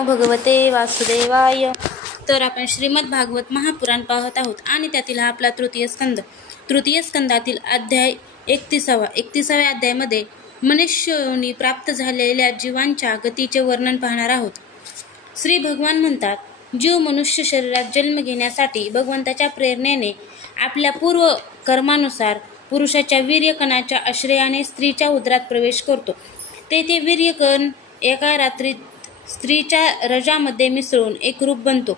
नमो भगवते वासुदेवाय. तर आपण श्रीमद भागवत महापुराण पाहत आहोत आणि त्यातील हा आपला तृतीय स्कंदातील अध्याय 31व्या अध्यायामध्ये मनुष्य योनी प्राप्त झालेल्या जीवांच्या गतीचे वर्णन पाहणार आहोत. श्री भगवान म्हणतात, जीव मनुष्य शरीरात जन्म घेण्यासाठी भगवंताच्या प्रेरणेने आपल्या पूर्व कर्मानुसार पुरुषाच्या वीर्यकणाच्या आश्रयाने स्त्रीच्या उदरात प्रवेश करतो. तेथे वीर्यकण एका रात्रीत स्त्रीच्या रजामध्ये मिसळून एक रूप बनतो.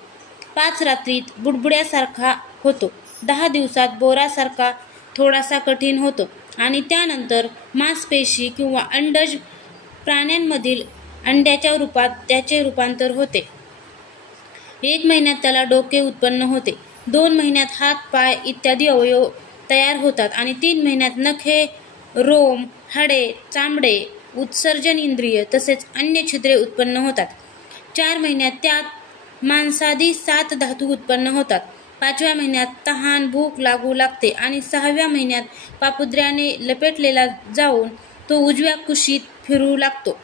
5 रात्रीत बुडबुड्यासारखा होतो, 10 दिवसात बोरासारखा थोडासा कठीण होतो आणि त्यानंतर मांसपेशी किंवा अंडज प्राण्यांमधील अंड्याच्या रूपात त्याचे रूपांतर होते. 1 महिन्यात त्याला डोके उत्पन्न होते, 2 महिन्यात हात पाय इत्यादी अवयव तयार होतात आणि 3 महिन्यात नखे, रोम, हाडे, चामडे, उत्सर्जन इंद्रिय तसेच अन्य छिद्रे उत्पन्न होतात. 4 महिन्यात त्यात मांसादी 7 धातू उत्पन्न होतात. 5व्या महिन्यात तहान भूक लागू लागते आणि 6व्या महिन्यात पापुद्र्याने लपेटलेला जाऊन तो उजव्या कुशीत फिरू लागतो.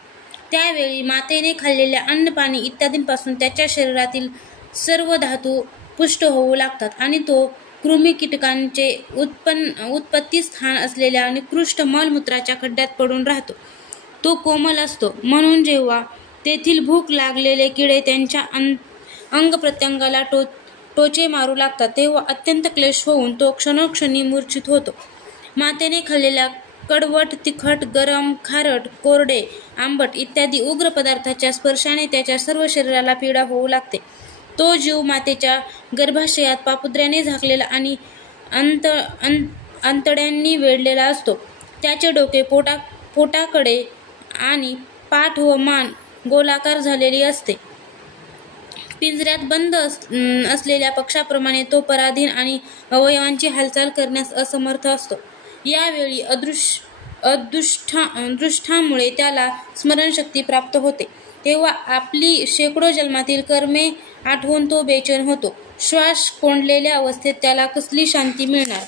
त्यावेळी मातेने खाल्लेल्या अन्न पाणी इत्यादींपासून त्याच्या शरीरातील सर्व धातू पुष्ट होऊ लागतात आणि तो कृमी कीटकांचे उत्पत्ती स्थान असलेल्या निकृष्ट मलमूत्राच्या खड्ड्यात पडून राहतो. तो कोमल असतो, म्हणून जेव्हा तेथील भूक लागलेले किडे त्यांच्या अंगप्रत्यंगाला टोचे मारू लागतात तेव्हा अत्यंत क्लेश होऊन तो क्षणोक्षणी मूर्छित होतो. मातेने खाल्लेल्या कडवट, तिखट, गरम, खारट, कोरडे, आंबट इत्यादी उग्र पदार्थाच्या स्पर्शाने त्याच्या सर्व शरीराला पीडा होऊ लागते. तो जीव मातेच्या गर्भाशयात पापुद्र्याने झाकलेला आणि अंतड्यांनी वेढलेला असतो. त्याचे डोके पोटाकडे आणि पाठ व मान गोलाकार झालेली असते. पिंजऱ्यात बंद असलेल्या पक्षाप्रमाणे तो पराधीन आणि अवयवांची हालचाल करण्यास असमर्थ असतो. यावेळी अदृष्टामुळे त्याला स्मरणशक्ती प्राप्त होते. तेव्हा आपली शेकडो जन्मातील कर्मे आठवून तो बेचैन होतो. श्वास कोंडलेल्या अवस्थेत त्याला कसली शांती मिळणार.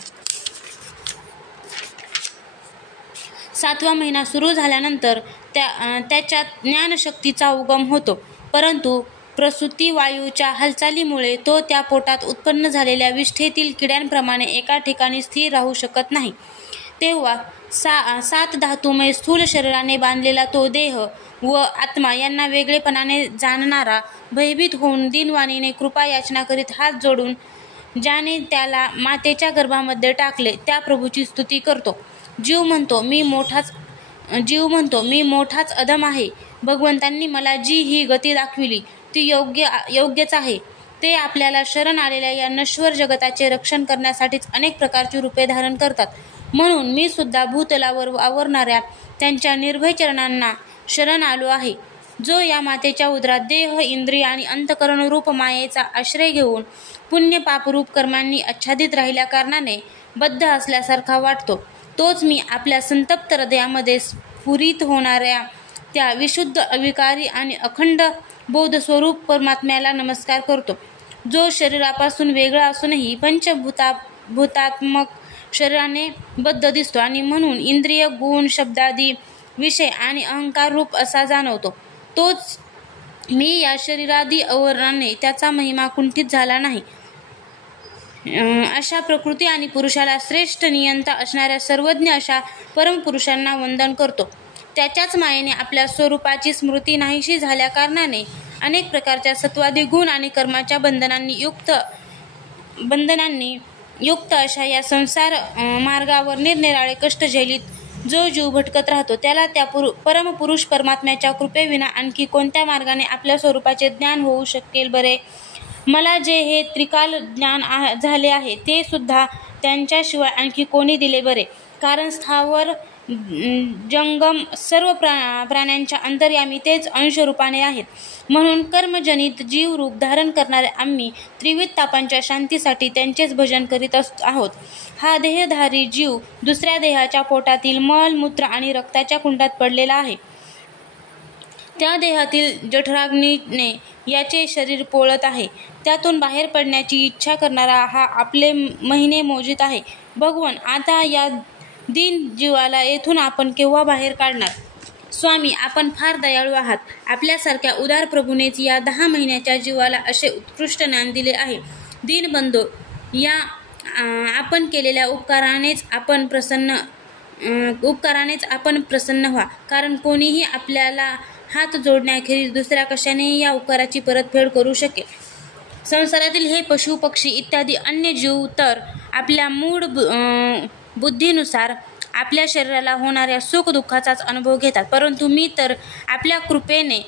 7वा महिना सुरू झाल्यानंतर त्याच्यात ज्ञानशक्तीचा उगम होतो, परंतु प्रसूती वायूच्या हालचालीमुळे तो त्या पोटात उत्पन्न झालेल्या विष्ठेतील किड्यांप्रमाणे एका ठिकाणी स्थिर राहू शकत नाही. तेव्हा 7 धातुमय स्थूल शरीराने बांधलेला तो देह व आत्मा यांना वेगळेपणाने जाणणारा भयभीत होऊन दीनवाणीने कृपा याचना करीत हात जोडून ज्याने त्याला मातेच्या गर्भामध्ये टाकले त्या प्रभूची स्तुती करतो. जीव म्हणतो, मी मोठाच अधम आहे. भगवंतांनी मला जी ही गती दाखविली ती योग्यच आहे. ते आपल्याला शरण आलेल्या या नश्वर जगताचे रक्षण करण्यासाठीच अनेक प्रकारची रूपे धारण करतात. म्हणून मी सुद्धा भूतलावर वावरणाऱ्या त्यांच्या निर्भय चरणांना शरण आलो आहे. जो या मातेच्या उदरात देह, इंद्रिय आणि अंतकरण रूप मायेचा आश्रय घेऊन पुण्य पापरूप कर्मांनी आच्छादित राहिल्या कारणाने बद्ध असल्यासारखा वाटतो, तोच मी आपल्या संतप्त हृदयामध्ये स्फुरित होणाऱ्या त्या विशुद्ध, अविकारी आणि अखंड बोधस्वरूप परमात्म्याला नमस्कार करतो. जो शरीरापासून वेगळा असूनही पंचभूतात्मक शरीराने बद्ध दिसतो आणि म्हणून इंद्रिय, गुण, शब्दादी, विषय आणि अहंकार रूप असा जाणवतो, तोच मी या शरीरादी आवरणाने त्याचा महिमा कुंठित झाला नाही. अशा प्रकृती आणि पुरुषाला श्रेष्ठ नियंता असणाऱ्या सर्वज्ञ अशा परमपुरुषांना वंदन करतो. त्याच्याच मायेने आपल्या स्वरूपाची स्मृती नाहीशी झाल्या कारणाने अनेक प्रकारच्या सत्वादी गुण आणि कर्माच्या बंधनांनी युक्त अशा या संसार मार्गावर निरनिराळे कष्ट झेलीत जो जीव भटकत राहतो त्याला त्या परमपुरुष परमात्म्याच्या कृपेविना आणखी कोणत्या मार्गाने आपल्या स्वरूपाचे ज्ञान होऊ शकेल बरे. मला जे हे त्रिकाल ज्ञान झाले आहे ते सुद्धा त्यांच्याशिवाय आणखी कोणी दिले बरे. कारण स्थावर जंगम सर्व प्राण्यांच्या अंतर्यामी तेच अंशरूपाने आहेत. म्हणून कर्मजनित जीव रूप धारण करणारे आम्ही त्रिविध तापांच्या शांतीसाठी त्यांचेच भजन करीत आहोत. हा देहधारी जीव दुसऱ्या देहाच्या पोटातील मल, मूत्र आणि रक्ताच्या कुंडात पडलेला आहे. त्या देहातील जठराग्नीने याचे शरीर पोळत आहे. त्यातून बाहेर पडण्याची इच्छा करणारा हा आपले महिने मोजित आहे. भगवन, आता या दीन जीवाला येथून आपण केव्हा बाहेर काढणार. स्वामी, आपण फार दयाळू आहात. आपल्यासारख्या उदार प्रभूनेच या 10 महिन्याच्या जीवाला असे उत्कृष्ट ज्ञान दिले आहे. दीनबंधो, या आपण केलेल्या उपकारानेच आपण प्रसन्न व्हा, कारण कोणीही आपल्याला हात जोडण्याखेरीज दुसऱ्या कशानेही या उपकाराची परतफेड करू शकेल. संसारातील हे पशु, पक्षी इत्यादी अन्य जीव तर आपल्या मूळ बुद्धीनुसार आपल्या शरीराला होणाऱ्या सुख दुःखाचाच अनुभव घेतात, परंतु मी तर आपल्या कृपेने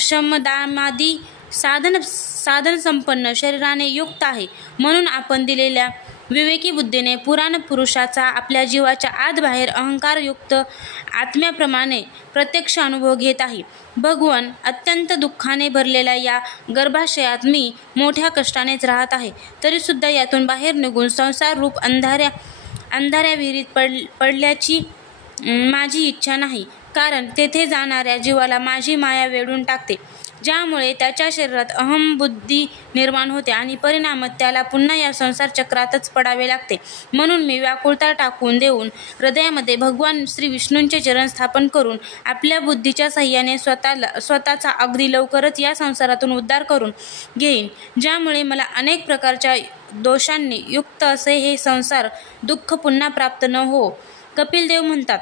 शमदामादी साधन संपन्न शरीराने युक्त आहे. म्हणून आपण दिलेल्या विवेकी बुद्धीने पुराण पुरुषाचा आपल्या जीवाच्या आत बाहेर अहंकारयुक्त आत्म्याप्रमाणे प्रत्यक्ष अनुभव घेत आहे. भगवन, अत्यंत दुःखाने भरलेल्या या गर्भाशयात मी मोठ्या कष्टानेच राहत आहे, तरीसुद्धा यातून बाहेर निघून संसार रूप अंधाऱ्या विहिरीत पडल्याची माझी इच्छा नाही, कारण तेथे जाणाऱ्या जीवाला माझी माया वेढून टाकते, ज्यामुळे त्याच्या शरीरात अहमबुद्धी निर्माण होते आणि परिणामात त्याला पुन्हा या संसार चक्रातच पडावे लागते. म्हणून मी व्याकुळता टाकून देऊन हृदयामध्ये भगवान श्री विष्णूंचे चरण स्थापन करून आपल्या बुद्धीच्या साह्याने स्वतःचा अगदी लवकरच या संसारातून उद्धार करून घेईन, ज्यामुळे मला अनेक प्रकारच्या दोषांनी युक्त असे हे संसार दुःख पुन्हा प्राप्त न हो. कपिलदेव म्हणतात,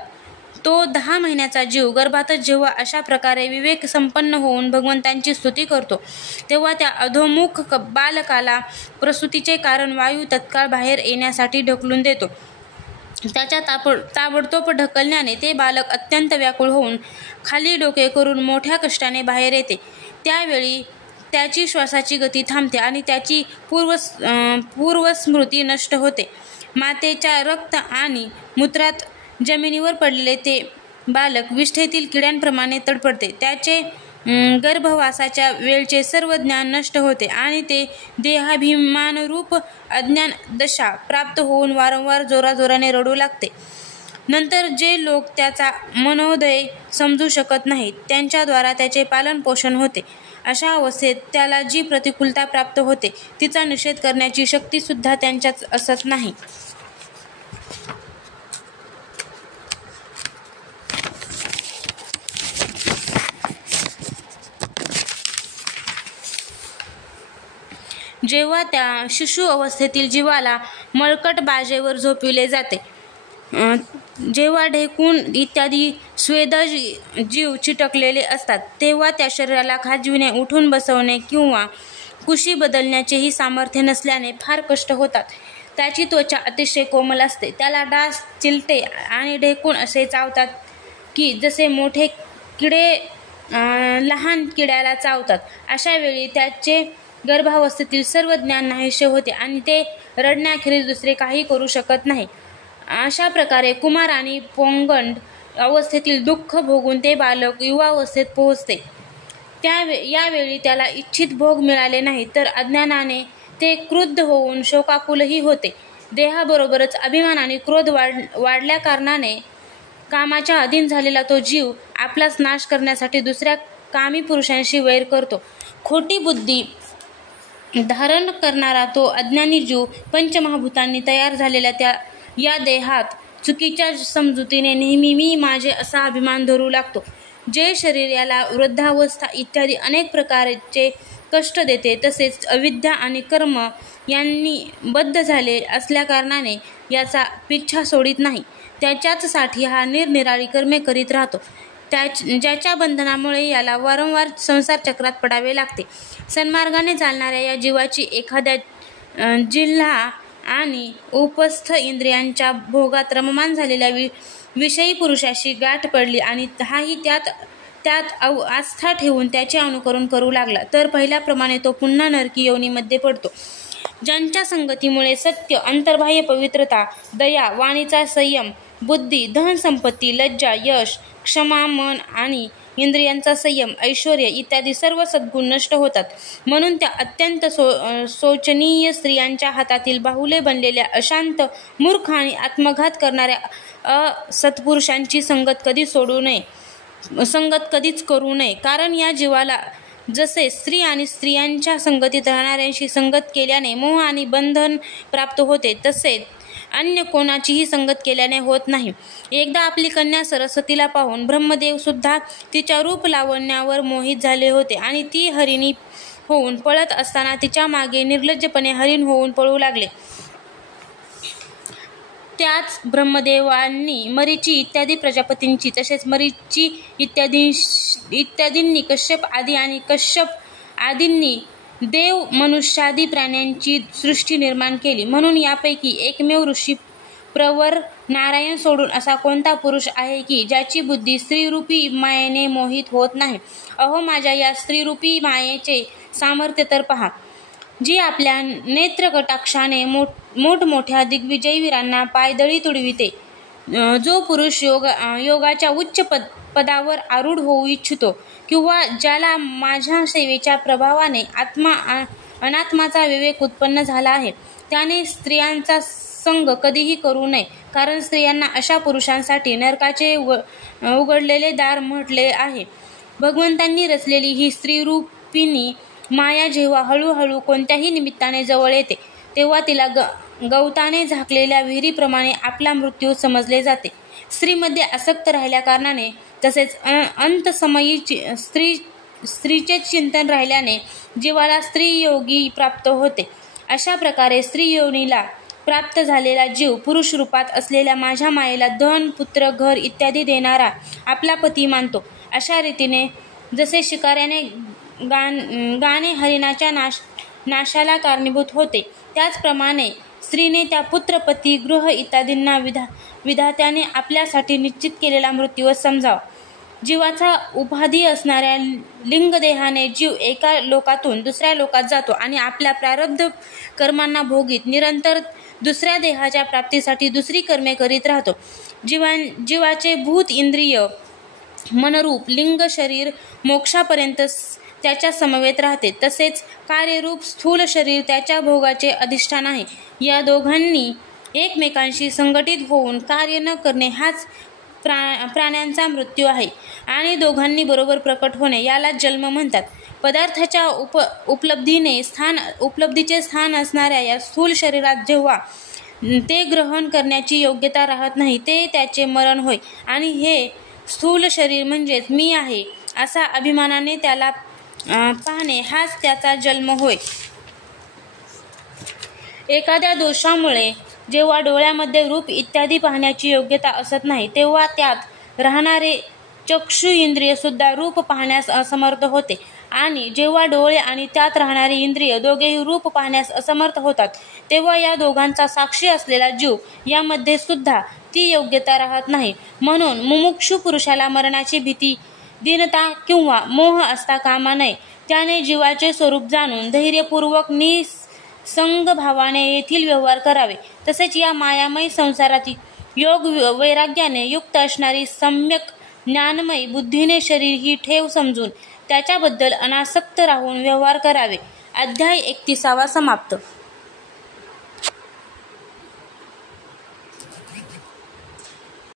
तो 10 महिन्याचा जीव गर्भातच जेव्हा अशा प्रकारे विवेक संपन्न होऊन भगवंतांची स्तुती करतो, तेव्हा त्या अधोमुख बालकाला प्रसूतीचे कारण वायू तत्काळ बाहेर येण्यासाठी ढकलून देतो. त्याच्या ताबडतोब ढकलण्याने ते बालक अत्यंत व्याकुळ होऊन खाली डोके करून मोठ्या कष्टाने बाहेर येते. त्यावेळी त्याची श्वासाची गती थांबते आणि त्याची पूर्वस्मृती नष्ट होते. मातेच्या रक्त आणि मूत्रात जमिनीवर पडलेले ते बालक विष्ठेतील किड्यांप्रमाणे तडफडते. त्याचे गर्भवासाच्या वेळचे सर्व ज्ञान नष्ट होते आणि ते देहाभिमानरूप अज्ञान दशा प्राप्त होऊन वारंवार जोराजोराने रडू लागते. नंतर जे लोक त्याचा मनोदय समजू शकत नाहीत, त्यांच्याद्वारा त्याचे पालन पोषण होते. अशा अवस्थेत त्याला जी प्रतिकूलता प्राप्त होते, तिचा निषेध करण्याची शक्तीसुद्धा त्यांच्यात असत नाही. जेव्हा त्या शिशु अवस्थेतील जीवाला मळकट बाजेवर झोपविले जाते, जेव्हा ढेकूण इत्यादी स्वेदज जीव चिटकलेले असतात, तेव्हा त्या शरीराला खाजविणे, उठून बसवणे किंवा कुशी बदलण्याचेही सामर्थ्य नसल्याने फार कष्ट होतात. त्याची त्वचा अतिशय कोमल असते. त्याला डास, चिलटे आणि ढेकूण असे चावतात की जसे मोठे किडे लहान किड्याला चावतात. अशा वेळी त्याचे गर्भावस्थेतील सर्व ज्ञान नाहीसे होते आणि ते रडण्याखेरीज दुसरे काही करू शकत नाही. अशा प्रकारे कुमार आणि पोंगंड अवस्थेतील दुःख भोगून ते बालक युवावस्थेत पोहोचते. यावेळी त्याला इच्छित भोग मिळाले नाही तर अज्ञानाने ते क्रुद्ध होऊन शोकाकुलही होते. देहाबरोबरच अभिमान आणि क्रोध वाढल्या कारणाने कामाच्या अधीन झालेला तो जीव आपलाच नाश करण्यासाठी दुसऱ्या कामी पुरुषांशी वैर करतो. खोटी बुद्धी धारण करणारा तो अज्ञानी जीव पंचमहाभूतांनी तयार झालेल्या या देहात चुकीच्या समजुतीने नेहमी मी माझे असा अभिमान धरू लागतो. जे शरीर याला वृद्धावस्था इत्यादी अनेक प्रकारचे कष्ट देते, तसेच अविद्या आणि कर्म यांनी बद्ध झाले असल्याकारणाने याचा पिच्छा सोडित नाही. त्याच्याच साठी हा निरनिराळी कर्मे करीत राहतो, ज्याच्या बंधनामुळे याला वारंवार संसार चक्रात पडावे लागते. सन्मार्गाने चालणाऱ्या या जीवाची एखाद्या जिल्हा आणि उपस्थ इंद्रियांच्या भोगात रममान झालेल्या विषयी पुरुषाशी गाठ पडली आणि हाही त्यात आस्था ठेवून त्याचे अनुकरण करू लागला, तर पहिल्याप्रमाणे तो पुन्हा नरकी योनीमध्ये पडतो. ज्यांच्या संगतीमुळे सत्य, अंतर्बाह्य पवित्रता, दया, वाणीचा संयम, बुद्धी, धनसंपत्ती, लज्जा, यश, क्षमा, मन आणि इंद्रियांचा संयम, ऐश्वर्य इत्यादी सर्व सद्गुण नष्ट होतात. म्हणून त्या अत्यंत शोचनीय स्त्रियांच्या हातातील बाहुले बनलेल्या अशांत, मूर्ख आणि आत्मघात करणाऱ्या असत्पुरुषांची संगत कधीच करू नये. कारण या जीवाला जसे स्त्री आणि स्त्रियांच्या संगतीत राहणाऱ्यांशी संगत केल्याने मोह आणि बंधन प्राप्त होते, तसेच अन्य कोणाचीही संगत केल्याने होत नाही. एकदा आपली कन्या सरस्वतीला पाहून ब्रह्मदेव सुद्धा तिच्या रूप लावण्यावर मोहित झाले होते आणि ती हरिणी होऊन पळत असताना तिच्या मागे निर्लज्जपणे हरिण होऊन पळू लागले. त्याच ब्रह्मदेवांनी मरीची इत्यादी प्रजापतींची तसेच मरीची इत्यादींनी कश्यप आदी आणि कश्यप आदींनी देव मनुष्यादी प्राण्यांची सृष्टी निर्माण केली. म्हणून यापैकी एकमेव ऋषी प्रवर नारायण सोडून असा कोणता पुरुष आहे की ज्याची बुद्धी स्त्रीरूपी मायेने मोहित होत नाही. अहो माझ्या या स्त्रीरूपी मायेचे सामर्थ्य तर पहा, जी आपल्या नेत्रकटाक्षाने मोठमोठ्या दिग्विजयी वीरांना पायदळी तुडविते. जो पुरुष योगाच्या उच्च पदावर आरूढ होऊ इच्छितो किंवा ज्याला माझ्या सेवेच्या प्रभावाने अनात्माचा विवेक उत्पन्न झाला आहे, त्याने स्त्रियांचा संग कधीही करू नये. कारण स्त्रियांना अशा पुरुषांसाठी नरकाचे उघडलेले दार म्हटले आहे. भगवंतांनी रचलेली ही स्त्रीरूपिणी माया जेव्हा हळूहळू कोणत्याही निमित्ताने जवळ येते, तेव्हा तिला गवताने झाकलेल्या विहिरीप्रमाणे आपला मृत्यू समजले जाते. स्त्रीमध्ये आसक्त राहिल्या कारणाने तसेच अंतसमयी स्त्रीचे चिंतन राहिल्याने जीवाला स्त्रीयोगी प्राप्त होते. अशा प्रकारे स्त्रीयोनीला प्राप्त झालेला जीव पुरुष रूपात असलेल्या माझ्या मायेला धन, पुत्र, घर इत्यादी देणारा आपला पती मानतो. अशा रीतीने जसे शिकाऱ्याने गाणे हरिणाच्या नाशाला कारणीभूत होते, त्याचप्रमाणे स्त्रीने त्या पुत्र, पती, गृह इत्यादींना विधात्याने आपल्यासाठी निश्चित केलेला मृत्यू समजावा. जीवाचा उपाधी असणाऱ्या लिंगदेहाने जीव एका लोकातून दुसऱ्या लोकात जातो आणि आपल्या प्रारब्ध कर्मांना भोगीत निरंतर दुसऱ्या देहाच्या प्राप्तीसाठी दुसरी कर्मे करीत राहतो. जीवाचे भूत, इंद्रिय, मनरूप लिंग शरीर मोक्षापर्यंत त्याच्या समवेत राहते. तसेच कार्यरूप स्थूल शरीर त्याच्या भोगाचे अधिष्ठान आहे. या दोघांनी एकमेकांशी संघटित होऊन कार्य न करणे हाच प्राण्यांचा मृत्यू आहे आणि दोघांनी बरोबर प्रकट होणे याला जन्म म्हणतात. पदार्थाच्या उपलब्धीचे स्थान असणाऱ्या या स्थूल शरीरात जेव्हा ते ग्रहण करण्याची योग्यता राहत नाही, ते त्याचे मरण होय आणि हे स्थूल शरीर म्हणजेच मी आहे असा अभिमानाने त्याला पाहणे हाच त्याचा जन्म होय. एखाद्या दोषामुळे जेव्हा डोळ्यामध्ये रूप इत्यादी पाहण्याची योग्यता असत नाही, तेव्हा त्यात राहणारे चक्षु इंद्रिय सुद्धा रूप पाहण्यास असमर्थ होते आणि जेव्हा डोळे आणि त्यात राहणारे इंद्रिय दोघेही रूप पाहण्यास असमर्थ होतात, तेव्हा या दोघांचा साक्षी असलेला जीव यामध्ये सुद्धा ती योग्यता राहत नाही. म्हणून मुमुक्षु पुरुषाला मरणाची भीती, दीनता किंवा मोह असता कामा नये. त्याने जीवाचे स्वरूप जाणून धैर्यपूर्वक निसंग भावाने येथील व्यवहार करावे. तसेच या मायामय संसारात योग वैराग्याने युक्त असणारी सम्यक ज्ञानमय बुद्धीने शरीर ही ठेव समजून त्याच्याबद्दल अनासक्त राहून व्यवहार करावे. अध्याय 31 समाप्त.